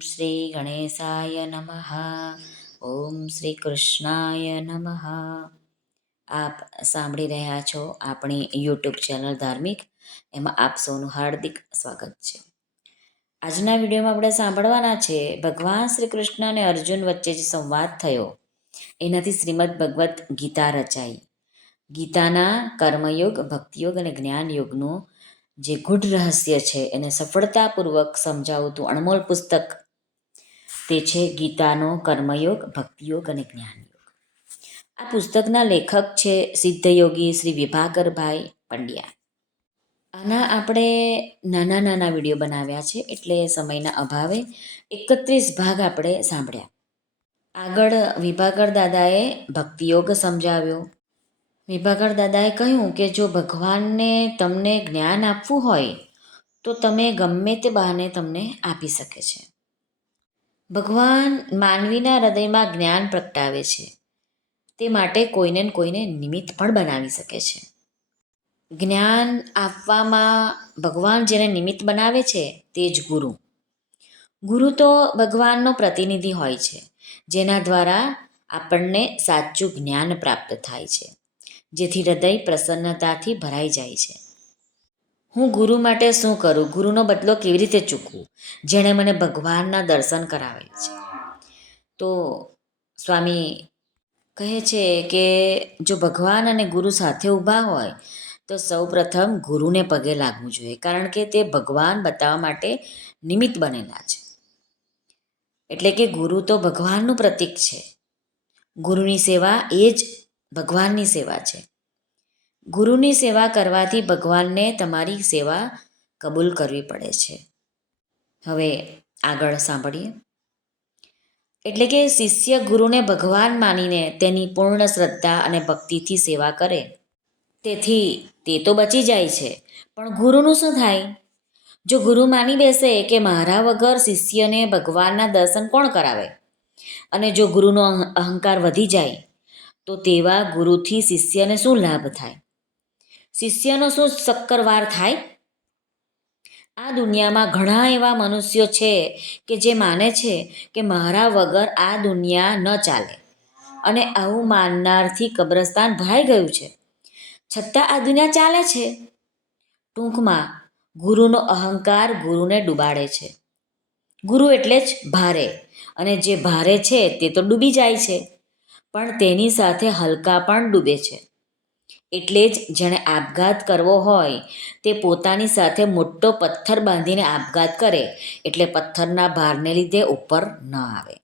શ્રી ગણેશાય નમઃ. ઓમ શ્રી કૃષ્ણાય નમઃ. આપ સાંભળી રહ્યા છો આપણી યુટ્યુબ ચેનલ ધાર્મિક, એમાં આપ સૌનું હાર્દિક સ્વાગત છે. આજના વિડીયોમાં આપણે સાંભળવાના છે ભગવાન શ્રી કૃષ્ણ અને અર્જુન વચ્ચે જે સંવાદ થયો એનાથી શ્રીમદ ભગવદ્ ગીતા રચાઈ. ગીતાના કર્મયોગ, ભક્તિયોગ અને જ્ઞાનયોગનું જે ગૂઢ રહસ્ય છે એને સફળતાપૂર્વક સમજાવતું અણમોલ પુસ્તક તે છે ગીતાનો કર્મયોગ, ભક્તિયોગ અને જ્ઞાનયોગ. આ પુસ્તકના લેખક છે સિદ્ધયોગી શ્રી વિભાકરભાઈ પંડ્યા. આના આપણે નાના નાના વિડીયો બનાવ્યા છે, એટલે સમયના અભાવે 31 ભાગ આપણે સાંભળ્યા. આગળ વિભાકર દાદાએ ભક્તિયોગ સમજાવ્યો. વિભાકર દાદાએ કહ્યું કે જો ભગવાનને તમને જ્ઞાન આપવું હોય તો તમે ગમે તે બહાને તમને આપી શકે છે. ભગવાન માનવીના હૃદયમાં જ્ઞાન પ્રગટાવે છે, તે માટે કોઈને ને કોઈને નિમિત્ત પણ બનાવી શકે છે. જ્ઞાન આપવામાં ભગવાન જેને નિમિત્ત બનાવે છે તે જ ગુરુ. ગુરુ તો ભગવાનનો પ્રતિનિધિ હોય છે, જેના દ્વારા આપણને સાચું જ્ઞાન પ્રાપ્ત થાય છે, જેથી હૃદય પ્રસન્નતાથી ભરાઈ જાય છે. હું ગુરુ માટે શું કરું, ગુરુનો બદલો કેવી રીતે ચૂકવું, જેણે મને ભગવાનના દર્શન કરાવેલ છે. તો સ્વામી કહે છે કે જો ભગવાન અને ગુરુ સાથે ઊભા હોય તો સૌ પ્રથમ ગુરુને પગે લાગવું જોઈએ, કારણ કે તે ભગવાન બતાવવા માટે નિમિત્ત બનેલા છે. એટલે કે ગુરુ તો ભગવાનનું પ્રતીક છે. ગુરુની સેવા એ જ ભગવાનની સેવા છે. ગુરુની સેવા કરવાથી ભગવાનને તમારી સેવા કબૂલ કરવી પડે છે. હવે આગળ સાંભળીએ. એટલે કે શિષ્ય ગુરુને ભગવાન માનીને તેની પૂર્ણ શ્રદ્ધા અને ભક્તિથી સેવા કરે, તેથી તે તો બચી જાય છે. પણ ગુરુનું શું થાય? જો ગુરુ માની બેસે કે મારા વગર શિષ્યને ભગવાનના દર્શન કોણ કરાવે, અને જો ગુરુનો અહંકાર વધી જાય તો તેવા ગુરુથી શિષ્યને શું લાભ થાય? શિષ્યનો શું શક્કરવાર થાય? આ દુનિયામાં ઘણા એવા મનુષ્યો છે કે જે માને છે કે મારા વગર આ દુનિયા ન ચાલે, અને આવું માનનારથી કબ્રસ્તાન ભરાઈ ગયું છે, છતાં આ દુનિયા ચાલે છે. ટૂંકમાં ગુરુનો અહંકાર ગુરુને ડૂબાડે છે. ગુરુ એટલે જ ભારે, અને જે ભારે છે તે તો ડૂબી જાય છે, પણ તેની સાથે હલકા પણ ડૂબે છે. એટલે જ જેણે આપઘાત કરવો હોય તે પોતાની સાથે મોટો પથ્થર બાંધીને આપઘાત કરે, એટલે પથ્થરના ભારને લીધે ઉપર ન આવે.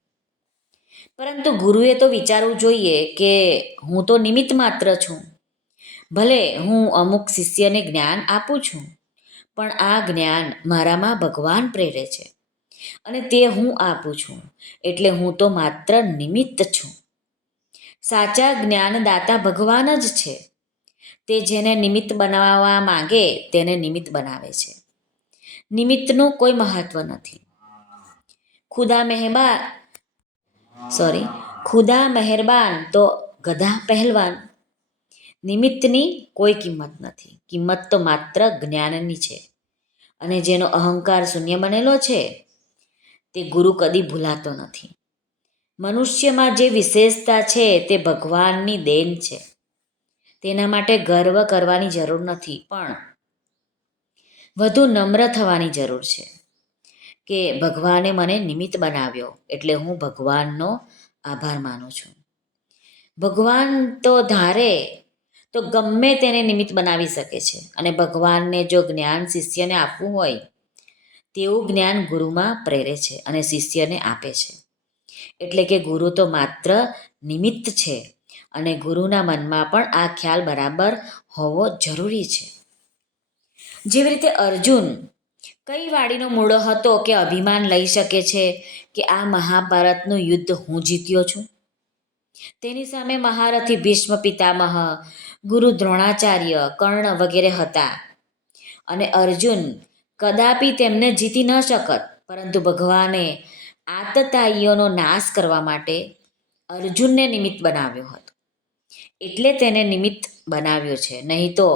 પરંતુ ગુરુએ તો વિચારવું જોઈએ કે હું તો નિમિત્ત માત્ર છું. ભલે હું અમુક શિષ્યને જ્ઞાન આપું છું, પણ આ જ્ઞાન મારામાં ભગવાન પ્રેરે છે, અને તે હું આપું છું, એટલે હું તો માત્ર નિમિત્ત છું. સાચા જ્ઞાનદાતા ભગવાન જ છે. તે જેને નિમિત્ત બનાવવા માંગે તેને નિમિત્ત બનાવે છે. નિમિત્તનું કોઈ મહત્વ નથી. ખુદા મહેરબાન તો ગધા પહેલવાન. નિમિત્તની કોઈ કિંમત નથી. કિંમત તો માત્ર જ્ઞાનની છે. અને જેનો અહંકાર શૂન્ય બનેલો છે તે ગુરુ કદી ભૂલાતો નથી. મનુષ્યમાં જે વિશેષતા છે તે ભગવાનની દેન છે. તેના માટે ગર્વ કરવાની જરૂર નથી, પણ વધુ નમ્ર થવાની જરૂર છે કે ભગવાને મને નિમિત્ત બનાવ્યો, એટલે હું ભગવાનનો આભાર માનું છું. ભગવાન તો ધારે તો ગમે તેને નિમિત્ત બનાવી શકે છે, અને ભગવાનને જો જ્ઞાન શિષ્યને આપવું હોય તેવું જ્ઞાન ગુરુમાં પ્રેરે છે અને શિષ્યને આપે છે. એટલે કે ગુરુ તો માત્ર નિમિત્ત છે, અને ગુરુના મનમાં પણ આ ખ્યાલ બરાબર હોવો જરૂરી છે. જેવી રીતે અર્જુન કઈ વાડીનો મૂળો હતો કે અભિમાન લઈ શકે છે કે આ મહાભારતનું યુદ્ધ હું જીત્યો છું. તેની સામે મહારથી ભીષ્મ પિતામહ, ગુરુ દ્રોણાચાર્ય, કર્ણ વગેરે હતા, અને અર્જુન કદાપી તેમને જીતી ન શકત. પરંતુ ભગવાને આતતાઈઓનો નાશ કરવા માટે અર્જુનને નિમિત્ત બનાવ્યો હતો, એટલે તેને નિમિત્ત બનાવ્યો છે. નહીં તો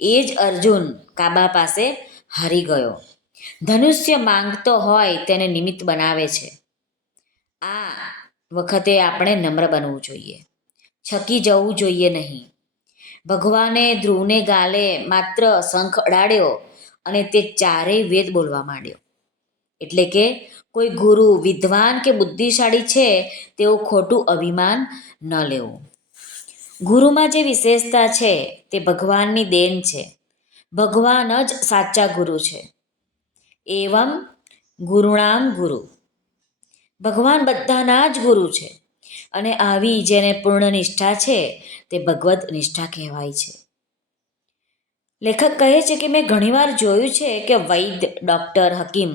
એ જ અર્જુન કાબા પાસે હારી ગયો. ધનુષ્ય માંગતો હોય તેને નિમિત્ત બનાવે છે. આ વખતે આપણે નમ્ર બનવું જોઈએ, છકી જવું જોઈએ નહીં. ભગવાને ધ્રુવને ગાલે માત્ર શંખ અડાડ્યો અને તે ચારેય વેદ બોલવા માંડ્યો. એટલે કે કોઈ ગુરુ વિદ્વાન કે બુદ્ધિશાળી છે તેવું ખોટું અભિમાન ન લેવું. ગુરુમાં જે વિશેષતા છે તે ભગવાનની દેન છે. ભગવાન જ સાચા ગુરુ છે. એવમ ગુરુણામ ગુરુ. ભગવાન બધાના જ ગુરુ છે અને આવી જેને પૂર્ણ નિષ્ઠા છે તે ભગવદ નિષ્ઠા કહેવાય છે. લેખક કહે છે કે મેં ઘણીવાર જોયું છે કે વૈદ્ય, ડૉક્ટર, હકીમ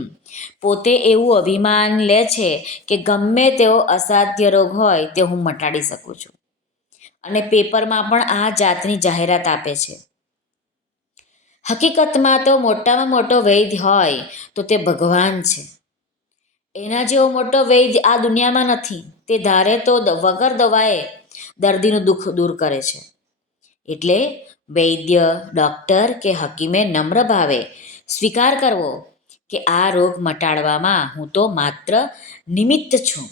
પોતે એવું અભિમાન લે છે કે ગમે તેવો અસાધ્ય રોગ હોય તે હું મટાડી શકું છું અને પેપરમાં પણ આ જાતની જાહેરાત આપે છે. હકીકતમાં તો મોટામાં મોટો વૈદ્ય હોય તો તે ભગવાન છે. એના જેવો મોટો વૈદ્ય આ દુનિયામાં નથી. તે ધારે તો વગર દવાએ દર્દીનું દુઃખ દૂર કરે છે. એટલે વૈદ્ય, ડૉક્ટર કે હકીમે નમ્ર ભાવે સ્વીકાર કરવો કે આ રોગ મટાડવામાં હું તો માત્ર નિમિત્ત છું.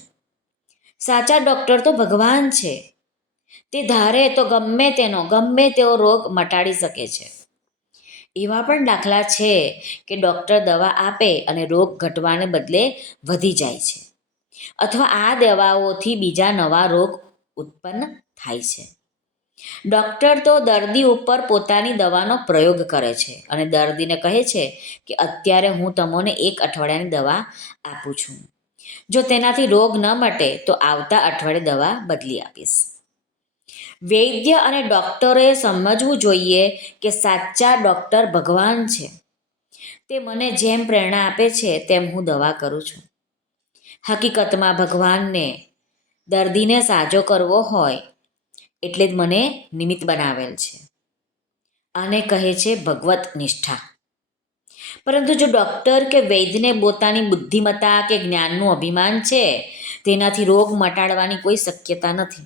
સાચા ડૉક્ટર તો ભગવાન છે. તે ધારે તો ગમે તેવો રોગ મટાડી શકે છે. એવા પણ દાખલા છે કે ડૉક્ટર દવા આપે અને રોગ ઘટવાને બદલે વધી જાય છે અથવા આ દવાઓથી બીજા નવા રોગ ઉત્પન્ન થાય છે. ડૉક્ટર તો દર્દી ઉપર પોતાની દવાનો પ્રયોગ કરે છે અને દર્દીને કહે છે કે અત્યારે હું તમને 1 અઠવાડિયાની દવા આપું છું. જો તેનાથી રોગ ન મટે તો આવતા અઠવાડિયે દવા બદલી આપીશ. વૈદ્ય અને ડૉક્ટરોએ સમજવું જોઈએ કે સાચા ડૉક્ટર ભગવાન છે. તે મને જેમ પ્રેરણા આપે છે તેમ હું દવા કરું છું. હકીકતમાં ભગવાનને દર્દીને સાજો કરવો હોય એટલે જ મને નિમિત્ત બનાવેલ છે. આને કહે છે ભગવત નિષ્ઠા. પરંતુ જો ડૉક્ટર કે વૈદ્યને પોતાની બુદ્ધિમત્તા કે જ્ઞાનનું અભિમાન છે, તેનાથી રોગ મટાડવાની કોઈ શક્યતા નથી.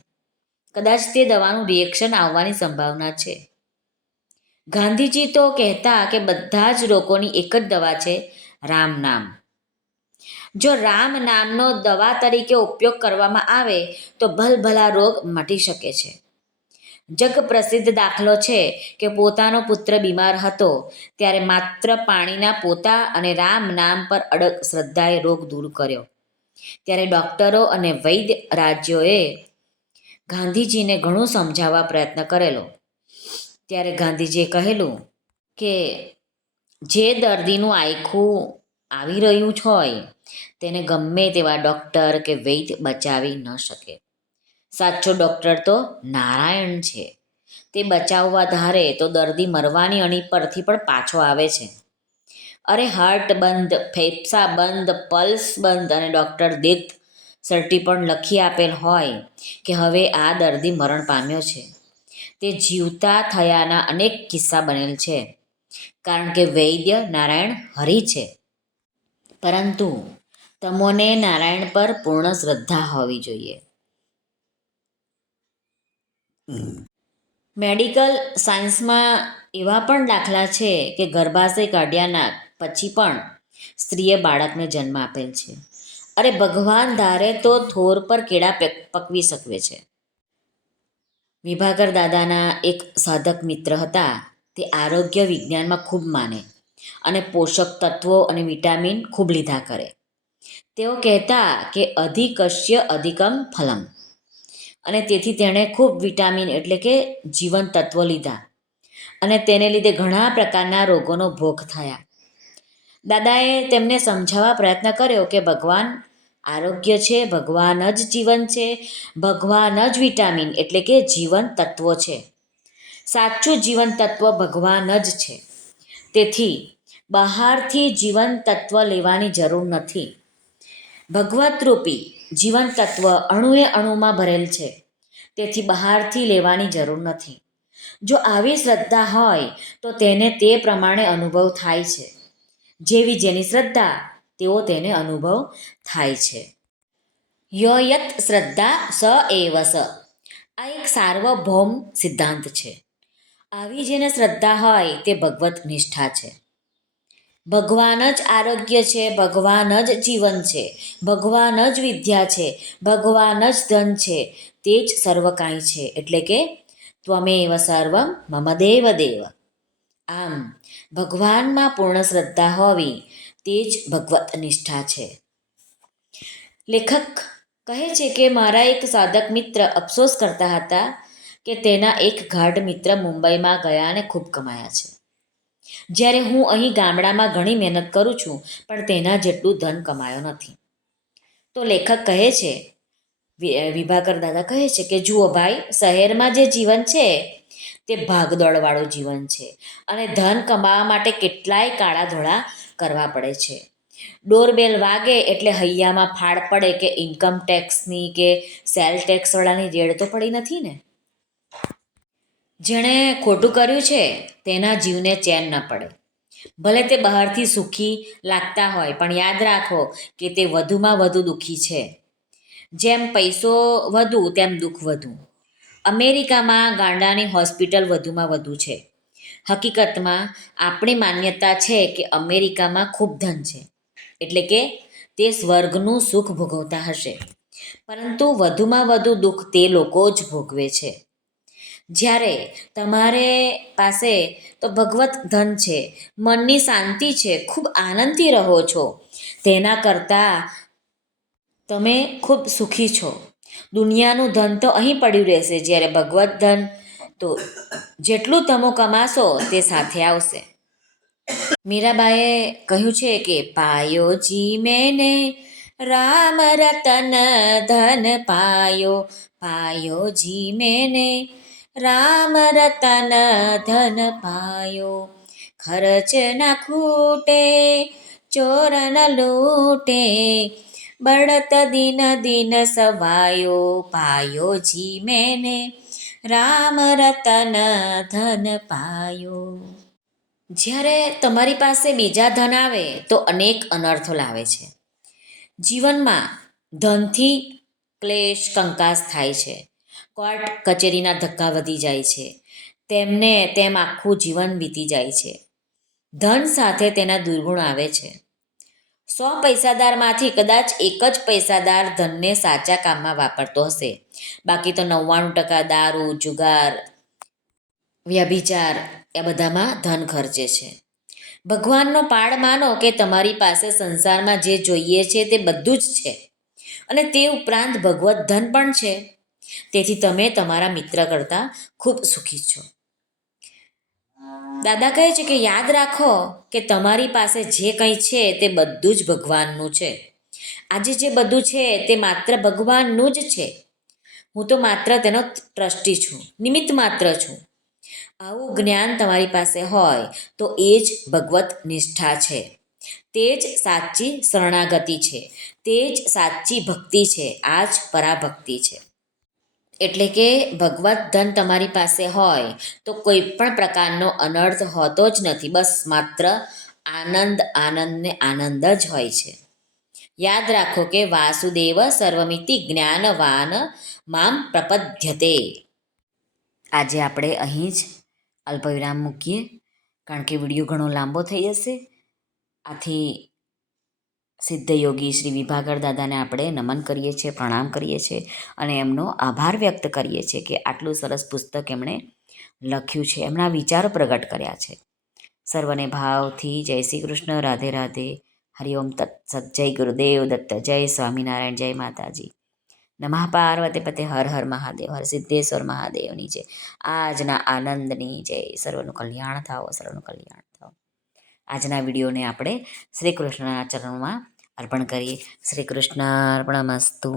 કદાચ તે દવાનું રિએક્શન આવવાની સંભાવના છે. ગાંધીજી તો કહેતા કે બધા જ રોગોની એક જ દવા છે, રામ નામ. જો રામ નામનો દવા તરીકે ઉપયોગ કરવામાં આવે તો ભલભલા રોગ મટી શકે છે. જગ પ્રસિદ્ધ દાખલો છે કે પોતાનો પુત્ર બીમાર હતો ત્યારે માત્ર પાણીના પોતા અને રામ નામ પર અડગ શ્રદ્ધાએ રોગ દૂર કર્યો. ત્યારે ડૉક્ટરો અને વૈદ્ય રાજ્યોએ ગાંધીજીને ઘણું સમજાવવા પ્રયત્ન કરેલો. ત્યારે ગાંધીજીએ કહેલું કે જે દર્દીનું આયખું આવી રહ્યું હોય તેને ગમે તેવા ડૉક્ટર કે વૈદ્ય બચાવી ન શકે. સાચો ડૉક્ટર તો નારાયણ છે. તે બચાવવા ધારે તો દર્દી મરવાની અણી પરથી પણ પાછો આવે છે. અરે હાર્ટ બંધ, ફેફસા બંધ, પલ્સ બંધ અને ડૉક્ટર ડેથ સર્ટી પણ લખી આપેલ હોય કે હવે આ દર્દી મરણ પામ્યો છે. તે જીવતા થયાના અનેક કિસ્સા બનેલ છે. કારણ કે વૈદ્ય નારાયણ હરિ છે. પરંતુ તમોને નારાયણ પર પૂર્ણ શ્રદ્ધા હોવી જોઈએ. મેડિકલ સાયન્સમાં એવા પણ દાખલા છે કે ગર્ભાશય કાઢ્યાના પછી પણ સ્ત્રીએ બાળકને જન્મ આપેલ છે. અરે ભગવાન ધારે તો થોર પર કેળા પકવી શકે છે. વિભાકર દાદાના એક સાધક મિત્ર હતા. તે આરોગ્ય વિજ્ઞાનમાં ખૂબ માને અને પોષક તત્વો અને વિટામિન ખૂબ લીધા કરે. તેઓ કહેતા કે અધિકસ્ય અધિકમ ફલમ અને તેથી તેણે ખૂબ વિટામિન એટલે કે જીવન તત્વો લીધા અને તેને લીધે ઘણા પ્રકારના રોગોનો ભોગ થયા. દાદાએ તેમને સમજાવવા પ્રયત્ન કર્યો કે ભગવાન આરોગ્ય છે, ભગવાન જ જીવન છે, ભગવાન જ વિટામિન એટલે કે જીવન તત્વો છે. સાચું જીવન તત્વ ભગવાન જ છે. તેથી બહારથી જીવન તત્વ લેવાની જરૂર નથી. ભગવતરૂપી જીવન તત્વ અણુએ અણુમાં ભરેલ છે. તેથી બહારથી લેવાની જરૂર નથી. જો આવી શ્રદ્ધા હોય તો તેને તે પ્રમાણે અનુભવ થાય છે. જેવી જેની શ્રદ્ધા તેવો તેને અનુભવ થાય છે. ય યત શ્રદ્ધા સ એવ સ. આ એક સાર્વભૌમ સિદ્ધાંત છે. આવી જેને શ્રદ્ધા હોય તે ભગવત નિષ્ઠા છે. ભગવાન જ આરોગ્ય છે, ભગવાન જ જીવન છે, ભગવાન જ વિદ્યા છે, ભગવાન જ ધન છે, તે જ સર્વ કાંઈ છે. એટલે કે ત્વમેવ સર્વમ મમ દેવ દેવ. આમ ભગવાનમાં પૂર્ણ શ્રદ્ધા હોવી તે જ ભગવત નિષ્ઠા છે. લેખક કહે છે કે મારા એક સાધક મિત્ર અફસોસ કરતા હતા કે તેના એક ગાઢ મિત્ર મુંબઈમાં ગયા અને ખૂબ કમાયા છે, જ્યારે હું અહીં ગામડામાં ઘણી મહેનત કરું છું પણ તેના જેટલું ધન કમાયો નથી. તો લેખક કહે છે, વિભાકર દાદા કહે છે કે જુઓ ભાઈ, શહેરમાં જે જીવન છે તે ભાગદોડવાળું જીવન છે અને ધન કમાવા માટે કેટલાય કાળા ધોળા કરવા પડે છે. ડોરબેલ વાગે એટલે હૈયામાં ફાળ પડે કે ઇન્કમ ટેક્સની કે સેલ ટેક્સવાળાની રેડ તો પડી નથી ને. જેણે ખોટું કર્યું છે તેના જીવને ચેન ન પડે. ભલે તે બહારથી સુખી લાગતા હોય પણ યાદ રાખો કે તે વધુમાં વધુ દુઃખી છે. જેમ પૈસો વધુ તેમ દુઃખ વધુ. અમેરિકામાં ગાંડાની હોસ્પિટલ વધુમાં વધુ છે. હકીકતમાં આપણી માન્યતા છે કે અમેરિકામાં ખૂબ ધન છે એટલે કે તે સ્વર્ગનું સુખ ભોગવતા હશે, પરંતુ વધુમાં વધુ દુઃખ તે લોકો જ ભોગવે છે. જ્યારે તમારે પાસે તો ભગવત ધન છે, મનની શાંતિ છે, ખૂબ આનંદથી રહો છો, તેના કરતાં તમે ખૂબ સુખી છો. દુનિયાનું ધન તો અહીં પડ્યું રહેશે, જ્યારે ભગવત ધન તો જેટલું તમે કમાશો તે સાથે આવશે. મીરાબાઈએ કહ્યું છે કે પાયો જી મેને રામ રતન ધન પાયો, પાયો જી મેને રામ રતન ધન પાયો, ખર્ચ ન ખૂટે ચોર ન લૂટે, બળત દિન દિન સવાયો, પાયો જી મેને રામ રતન ધન પાયો. જ્યારે તમારી પાસે બીજા ધન આવે તો અનેક અનર્થો લાવે છે. જીવનમાં ધનથી ક્લેશ કંકાસ થાય છે, કોર્ટ કચેરીના ધક્કા વધી જાય છે, તેમને તેમ આખું જીવન વીતી જાય છે. ધન સાથે તેના દુર્ગુણ આવે છે. 100 પૈસાદારમાંથી કદાચ એક જ પૈસાદાર ધનને સાચા કામમાં વાપરતો હશે, બાકી તો 99% દારૂ, જુગાર, વ્યભિચાર એ બધામાં ધન ખર્ચે છે. ભગવાનનો પાડ માનો કે તમારી પાસે સંસારમાં જે જોઈએ છે તે બધું જ છે અને તે ઉપરાંત ભગવત ધન પણ છે. તેથી તમે તમારા મિત્ર કરતાં ખૂબ સુખી છો. દાદા કહે છે કે યાદ રાખો કે તમારી પાસે જે કંઈ છે તે બધું જ ભગવાનનું છે. આજે જે બધું છે તે માત્ર ભગવાનનું જ છે. હું તો માત્ર તેનો ટ્રસ્ટી છું, નિમિત્ત માત્ર છું. આવું જ્ઞાન તમારી પાસે હોય તો એ જ ભગવત નિષ્ઠા છે, તે જ સાચી શરણાગતિ છે, તે જ સાચી ભક્તિ છે. આ જ પરાભક્તિ છે. એટલે કે ભગવત ધન તમારી પાસે હોય તો કોઈ પણ પ્રકારનો અનર્થ હોતો જ નથી. બસ માત્ર આનંદ, આનંદ ને આનંદ જ હોય છે. યાદ રાખો કે વાસુદેવ સર્વમિતિ જ્ઞાનવાન મામ પ્રપદ્યતે. આજે આપણે અહીં જ અલ્પવિરામ મૂકીએ, કારણ કે વિડીયો ઘણો લાંબો થઈ જશે. આથી સિદ્ધયોગી શ્રી વિભાકર દાદાને આપણે નમન કરીએ છીએ, પ્રણામ કરીએ છીએ અને એમનો આભાર વ્યક્ત કરીએ છીએ કે આટલું સરસ પુસ્તક એમણે લખ્યું છે, એમના વિચારો પ્રગટ કર્યા છે. સર્વને ભાવથી જય શ્રી કૃષ્ણ, રાધે રાધે, હરિઓમ તત્સત, જય ગુરુદેવ દત્ત, જય સ્વામિનારાયણ, જય માતાજી. નમઃ પાર્વતી પતે, હર હર મહાદેવ, હર સિદ્ધેશ્વર મહાદેવની જય. આજના આનંદની જય. સર્વનું કલ્યાણ થાઓ, સર્વનું કલ્યાણ થાઓ. આજના વિડીયોને આપણે શ્રી કૃષ્ણના ચરણોમાં અર્પણ કરીએ. શ્રી કૃષ્ણ અર્પણમસ્તુ.